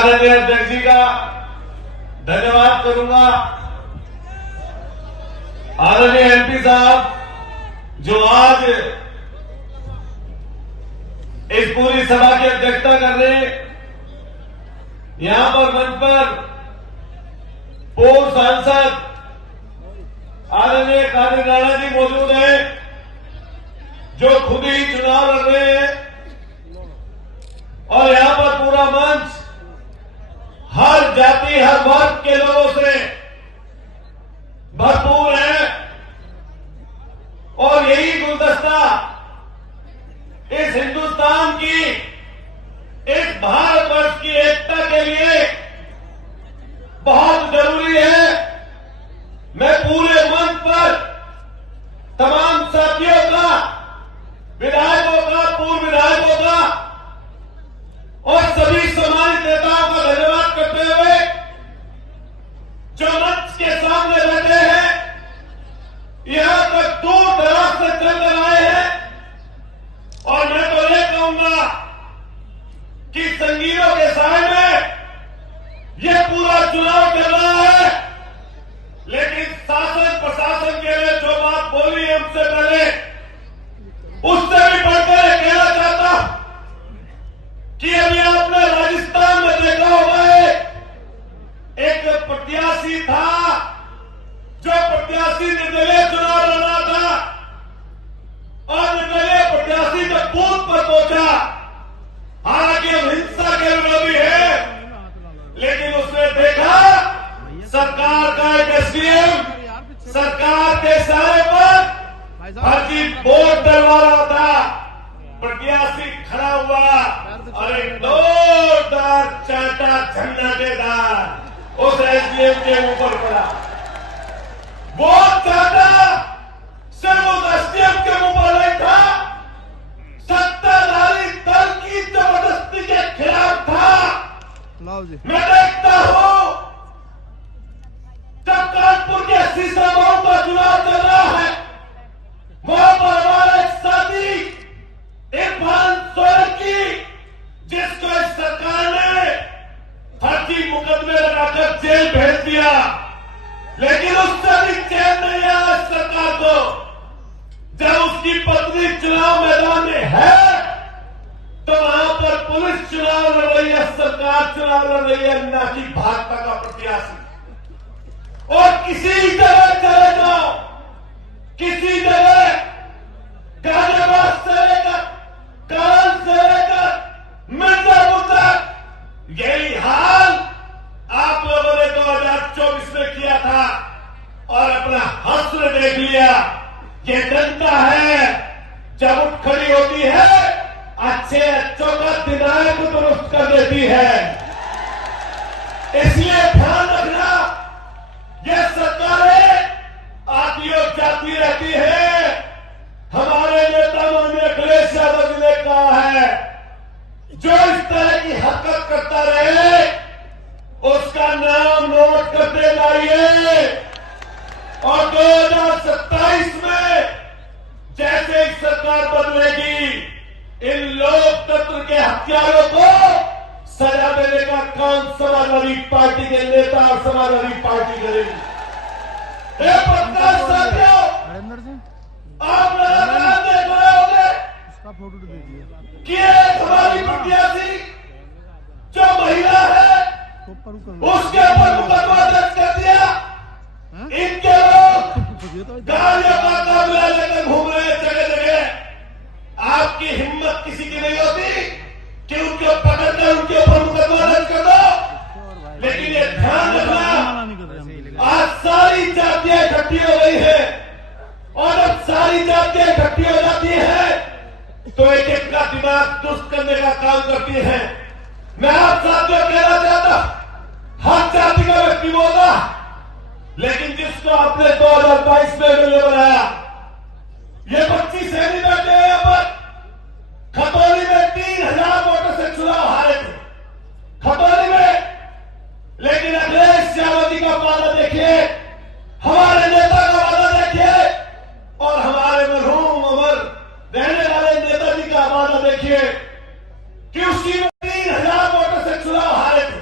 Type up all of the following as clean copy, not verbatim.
आदरणीय अध्यक्ष जी का धन्यवाद करूंगा। आदरणीय एमपी साहब जो आज इस पूरी सभा की अध्यक्षता कर रहे हैं, यहां पर मंच पर पूर्व सांसद आदरणीय कादिर राणा जी मौजूद हैं, जो खुद ही चुनाव लड़ रहे हैं, और यहां पर पूरा मंच हर जाति हर वर्ग के लोगों से भरपूर है। और यही गुलदस्ता इस हिंदुस्तान की, इस भारतवर्ष की एकता के लिए बहुत जरूरी है। मैं पूरे मंच पर तमाम साथियों का, विधायकों का, पूर्व विधायकों का और सभी सम्मानित नेताओं का धन्यवाद करते हुए जो मंच के सामने बैठे हैं, यहां तक दूर दराज से चलकर आए हैं। और मैं तो ये कहूंगा कि संगीनों के साय में यह पूरा चुनाव चल रहा है, लेकिन शासन प्रशासन के लिए जो बात बोली है हमसे पहले, उससे भी बढ़कर कहना चाहता कि अभी आपने राजस्थान में देखा होगा, एक प्रत्याशी था जो प्रत्याशी निर्दलीय चुनाव लड़ा था, और निर्दलीय प्रत्याशी जब बूथ पर पहुंचा, हालांकि हम हिंसा के विरोधी है, लेकिन उसने देखा सरकार का एक एसडीएम सरकार के सारे पर फर्जी वोट डलवा रहा था। प्रत्याशी खड़ा हुआ और एक जोरदार चाटा झन्नाटेदार उस एसडीएम के ऊपर पड़ा। वो चाटा सिर्फ उस एसडीएम के ऊपर नहीं था, सत्ताधारी दल की जबरदस्ती के खिलाफ था। मैं देखता हूं जब कानपुर के सीसामऊ का चुनाव चल रहा है, वहां पर हमारे साथी इरफान सोलंकी, जिसको इस सरकार ने फर्जी मुकदमे लगाकर जेल भेज दिया, लेकिन उससे भी चैन नहीं आया सरकार को। जब उसकी पत्नी चुनाव मैदान में है तो वहां पर पुलिस चुनाव लड़ रही है, सरकार चुनाव लड़ रही है, ना कि भाजपा का प्रत्याशी। और किसी जगह चले जाओ, किसी जगह गाजियाबाद से लेकर करन से लेकर मिर्जापुर तक यही हाल आप लोगों ने 2024 में किया था, और अपना हश्र देख लिया। ये जनता है जब उठ खड़ी होती है, अच्छे अच्छों का दिनाय को दुरुस्त कर देती है। इसलिए ध्यान रखना, ये सरकारें आती और जाती रहती है। हमारे नेता माननीय अखिलेश यादव जी ने कहा है, जो इस तरह की हरकत करता रहे उसका नाम नोट करते लाइए। और 2027 में जैसे ही सरकार बदलेगी, इन लोकतंत्र के हत्यारों को सजा देने का काम समाजवादी पार्टी के नेता और समाजवादी पार्टी करेगी। पत्रकार साथियों, आप लगातार देख रहे होंगे कि एक हमारी प्रत्याशी जो महिला है, उसके ऊपर मुकदमा दर्ज कर दिया। इनके लोग गाड़ियों का काबला लेकर घूम रहे हैं जगह जगह। आपकी हिम्मत किसी की नहीं होती कि उनको पकड़कर उनके ऊपर मुकदमा दर्ज कर दो। लेकिन ये ध्यान रखना, आज सारी जातियां इकट्ठी हो गई है, और जब सारी जातियां इकट्ठी हो जाती है तो एक एक का दिमाग दुरुस्त करने का काम करती है। मैं आप साथियों कहना चाहता, हर जाति का व्यक्ति बोला, लेकिन जिसको आपने 2022 में एमएलए बनाया, ये 25 सैनिक बैठे हैं यहां पर। खतौली में 3000 वोटों से चुनाव हारे थे, खतौली में। लेकिन अखिलेश यादव जी का वादा देखिए, हमारे नेता का वादा देखिए, और हमारे मरहूम अमर रहने वाले नेताजी का वादा देखिए कि उसकी 3000 वोटों से चुनाव हारे थे।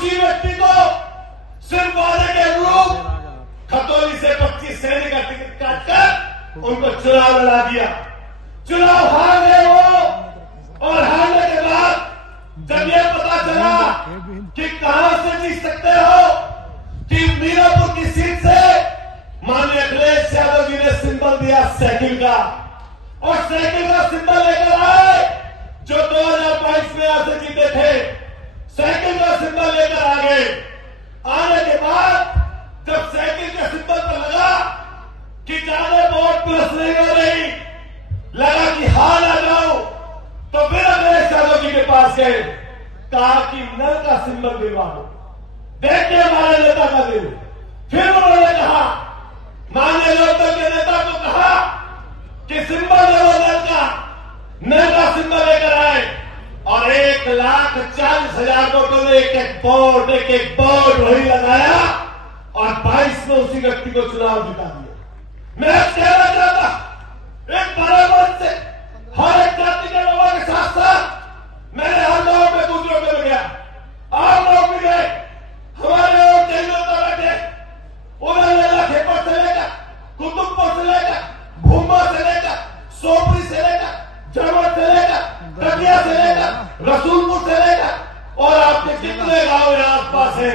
उसी व्यक्ति को सिर्फ वादे के अनुरूप खतौली से 25 सैनिक का टिकट काटकर उनको चुनाव लड़ा दिया। चुनाव हार गए वो, और हारने के बाद जब यह पता चला कि कहां से जीत सकते हो, कि मीरापुर की सीट से माननीय अखिलेश यादव जी ने सिंबल दिया साइकिल का, और साइकिल का सिंबल लेकर आए जो 2022 में यहां से जीते थे। साइकिल का सिंबल लेकर आ गए। आने के बाद जब साइकिल के सिंबल पर लगा कि ज्यादा वोट प्लस नहीं हो रही, लगा कि हार आ जाओ, तो फिर अखिलेश यादव जी के पास गए, कहा कि नल का सिंबल दिलवा दो, देखिए हमारे नेता का दिल। फिर उन्होंने कहा, माननीय लोकदल के नेता को कहा कि सिंबल दे वो नल का सिंबल लेकर आए, और 1,40,000 वोटों ने एक एक बोर्ड वही लगाया, और 22 में उसी व्यक्ति को चुनाव जिता दिया। मैं कहना चाहता एक बराबर से हर एक जाति के लोगों के साथ साथ मैंने हर गांव में दूसरों में गया, आप लोग भी गए, हमारे और कई लोग बैठे, उन्होंने खेपर से लेकर कुतुबपुर से लेकर भूमा से लेकर सोपरी से लेकर जमर से लेकर टकिया से लेकर रसूलपुर से लेकर, और आपके कितने गांव यहाँ आसपास है,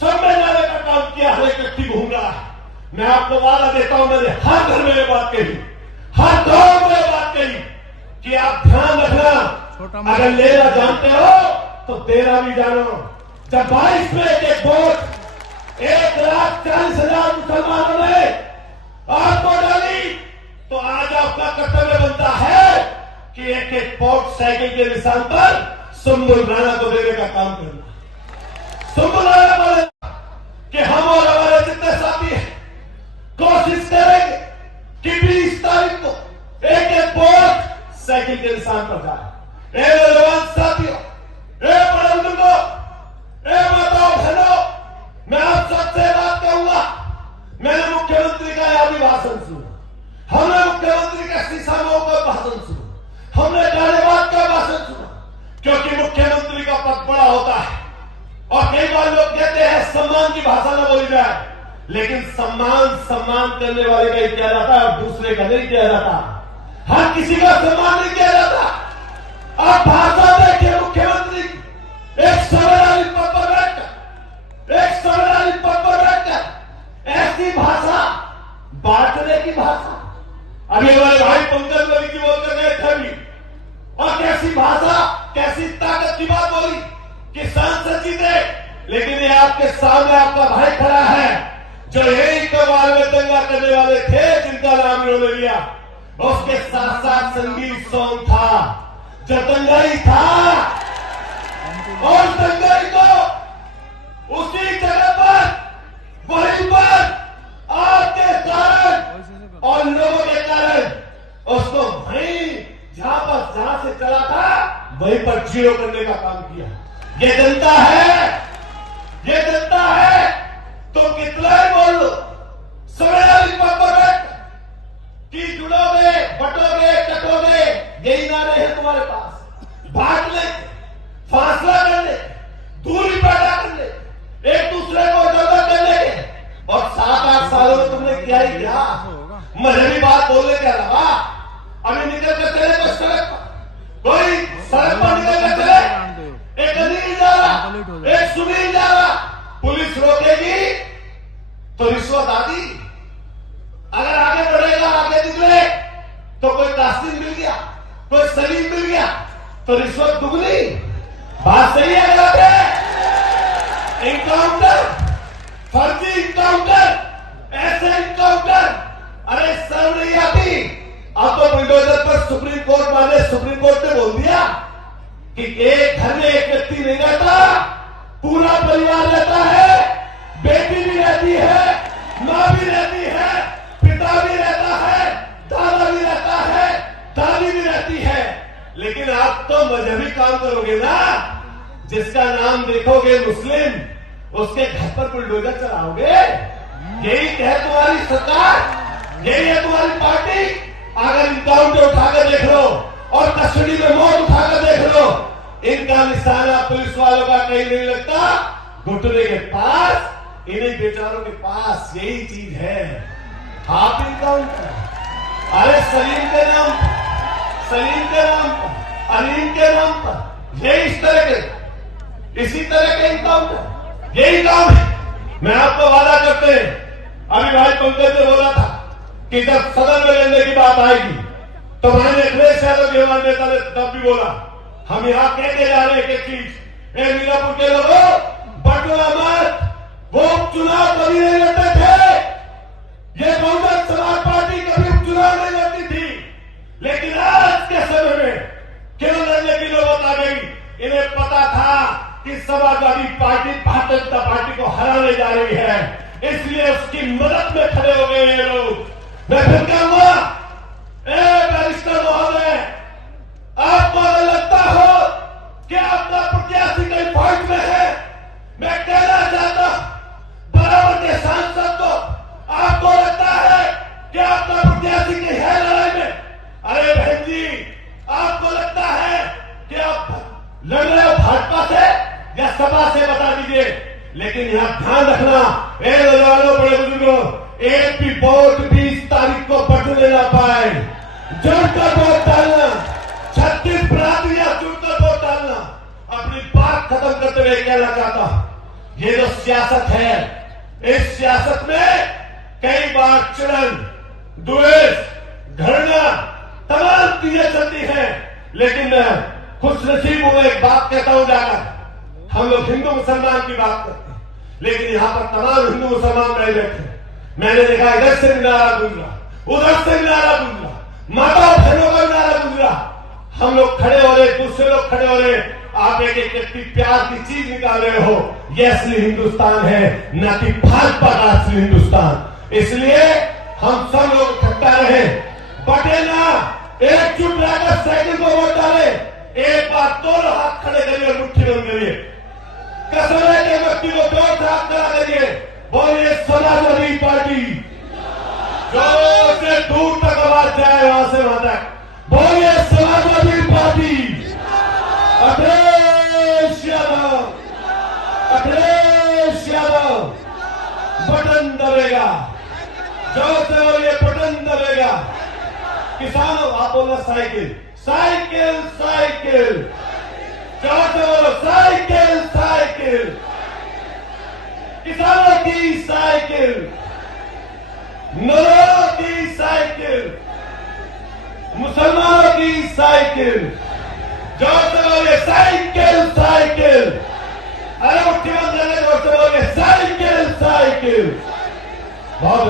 सब में जाने का काम किया। हर एक व्यक्ति घूम रहा है। मैं आपको वादा देता हूं, मैंने हर घर में ये बात कही, हर गांव में ये बात कही कि आप ध्यान रखना, अगर लेना जानते हो तो देना भी जानो। जब 22 में एक वोट 1,40,000 मुसलमानों ने आपको डाली, तो आज आपका कर्तव्य बनता है कि एक एक वोट साइकिल के निशान पर सुम्बुल राणा को देने का काम करना। सुम्बुल राणा बोले कि हम और हमारे जितने साथी हैं कोशिश करेंगे कि 20 तारीख को एक एक वोट साइकिल के निशान पर जाए। नौजवान साथियों, बड़े बुजुर्गों, माताओं बहनों, मैं आप सबसे बात कहूंगा। मैंने मुख्यमंत्री का यहां भी भाषण सुना, हमने मुख्यमंत्री का शीशामऊ का भाषण सुना, हमने गानेबाद का भाषण सुना, क्योंकि मुख्यमंत्री का पद बड़ा होता है, और कई बार लोग कहते हैं सम्मान की भाषा न बोली जाए, लेकिन सम्मान करने वाले का ही किया जाता है, और दूसरे का नहीं किया जाता। हर किसी का सम्मान नहीं किया जाता। आप भाषा देखिए मुख्यमंत्री एक संवैधानिक पद पर बैठकर ऐसी भाषा, बांटने की भाषा। अभी हमारे भाई पंकज रवि जी बोलकर गए थे अभी, और कैसी भाषा, कैसी ताकत की बात बोली कि सांसद जीते, लेकिन ये आपके सामने आपका भाई खड़ा है जो यही कबाल में दंगा करने वाले थे, जिनका नाम इन्होंने लिया। उसके साथ साथ संगीत सॉन्ग था जो दंगाई था, और दंगाई को उसी जगह पर वहीं पर आपके कारण और लोगों के कारण उसको वहीं जहां से चला था वहीं पर जीरो करने का काम किया। ये जनता है, ये जनता है, तो कितना ही बोल लो, संवैधानिक पद पर बैठ कि जुड़ोगे, बटोगे, कटोगे, यही नारे हैं तुम्हारे पास। बांट ले, फासला करने, दूरी पैदा करने, एक दूसरे को जगह करने के, और 7-8 सालों में तुमने किया ही क्या? मजहबी बात बोलने के अलावा अभी निकल कर चले तो कोई सड़क पर निकल कर चले, एक अनिल जा रहा, एक सुनील जा रहा, पुलिस रोकेगी तो रिश्वत आदि। अगर आगे बढ़ेगा, आगे निकले तो कोई कासिम मिल गया, कोई सलीम मिल गया, तो रिश्वत दुगनी। बात सही है गलत है? इनकाउंटर, फर्जी इनकाउंटर, ऐसे इनकाउंटर, अरे शर्म नहीं आती? अब तो बुलडोजर पर सुप्रीम कोर्ट ने बोल दिया कि एक घर में एक व्यक्ति नहीं रहता, पूरा परिवार रहता है, बेटी भी रहती है, मां भी रहती है, पिता भी रहता है, दादा भी रहता है, दादी भी रहती है। लेकिन आप तो मजहबी काम करोगे ना, जिसका नाम देखोगे मुस्लिम, उसके घर पर बुलडोजर चलाओगे। यही है तुम्हारी सरकार, यही है तुम्हारी पार्टी। अगर इनकाउंटर उठाकर देख लो और कस्टडी में मौत उठाकर देख लो, इनका निशाना पुलिस वालों का कहीं नहीं लगता, घुटने के पास, इन्हीं बेचारों के पास यही चीज है, हाफ इनकाउंटर। अरे सलीम के नाम पर, सलीम के नाम पर, अलीम के नाम पर, ये इस तरह के, इसी तरह के इनकाउंटर, यही काम है। मैं आपको वादा करते हैं, अभी भाई पंकज ने बोला था कि जब सदन में लेने की बात आएगी तो मैंने अखिलेश यादव जी हमारे नेता ने तब भी बोला, हम यहां कहते जा रहे हैं एक चीज, ए मीरापुर के लोगों, बटुआ मत, वो उपचुनाव कभी नहीं लड़ते थे, ये बहुजन समाज पार्टी कभी उपचुनाव नहीं लड़ती थी, लेकिन आज के समय में क्यों लड़ने की नौबत आ गई? इन्हें पता था कि समाजवादी पार्टी भारतीय जनता पार्टी को हराने जा रही है, इसलिए उसकी मदद में खड़े हो गए ये लोग। मैं फिर कहूंगा, बैरिस्टर महोदय, आपको अगर लगता हो कि आपका प्रत्याशी कहीं फौज में है, मैं कहना चाहता बराबर के सांसद को, आपको लगता है कि आपका प्रत्याशी कहीं है लड़ाई में? अरे बहन जी, आपको लगता है कि आप लड़ रहे हो भाजपा से या सपा से, बता दीजिए। लेकिन यहां ध्यान रखना, नौजवानों, बड़े बुजुर्गों, एक भी वोट 20 तारीख को बदले ना पाए, जुड़कर वोट डालना, 36 बरादरियां जुड़कर वोट डालना। अपनी बात खत्म करते हुए कहना चाहता हूं, ये जो सियासत है, इस सियासत में कई बार चिड़न, द्वेष, घृणा, तमाम चीजें चलती हैं, लेकिन मैं खुशनसीब हूं, एक बात कहता हूं जाकर, हम लोग हिंदू मुसलमान की बात करते हैं, लेकिन यहां पर तमाम हिंदू मुसलमान रह बैठे। मैंने देखा इधर से भी नारा गूंज रहा, उधर से भी नारा गूंज रहा, माता बहनों का नारा गूंज रहा। हम लोग खड़े हो रहे, दूसरे लोग खड़े हो रहे, आप एक एक व्यक्ति प्यार की चीज निकाल रहे हो। ये असली हिंदुस्तान है, न कि भाजपा का असली हिंदुस्तान। इसलिए हम सब लोग इकट्ठा रहे, बटे ना, एकजुट रहकर साइकिल को वोट डाले। एक बार दोनों हाथ खड़े करिए, मुट्ठी बंद करिए, कसरे के व्यक्ति को जोर से हाथ खड़ा करिए, बोलिए समाजवादी पार्टी, जोर से दूर तक आवाज जाए, वहां से वहां तक बोलिए समाजवादी पार्टी, अखिलेश यादव, अखिलेश यादव। बटन दबेगा, जोर से बोलिए, बटन दबेगा। किसानों, आप बोलना साइकिल, साइकिल, साइकिल, जोर से बोलो, साइकिल, साइकिल, किसानों की साइकिल, नौजवानों की साइकिल, मुसलमानों की साइकिल, जोर से बोलिए, साइकिल, साइकिल। अरे मुट्ठी बंद करने, जोर से बोलिए, साइकिल, साइकिल। बहुत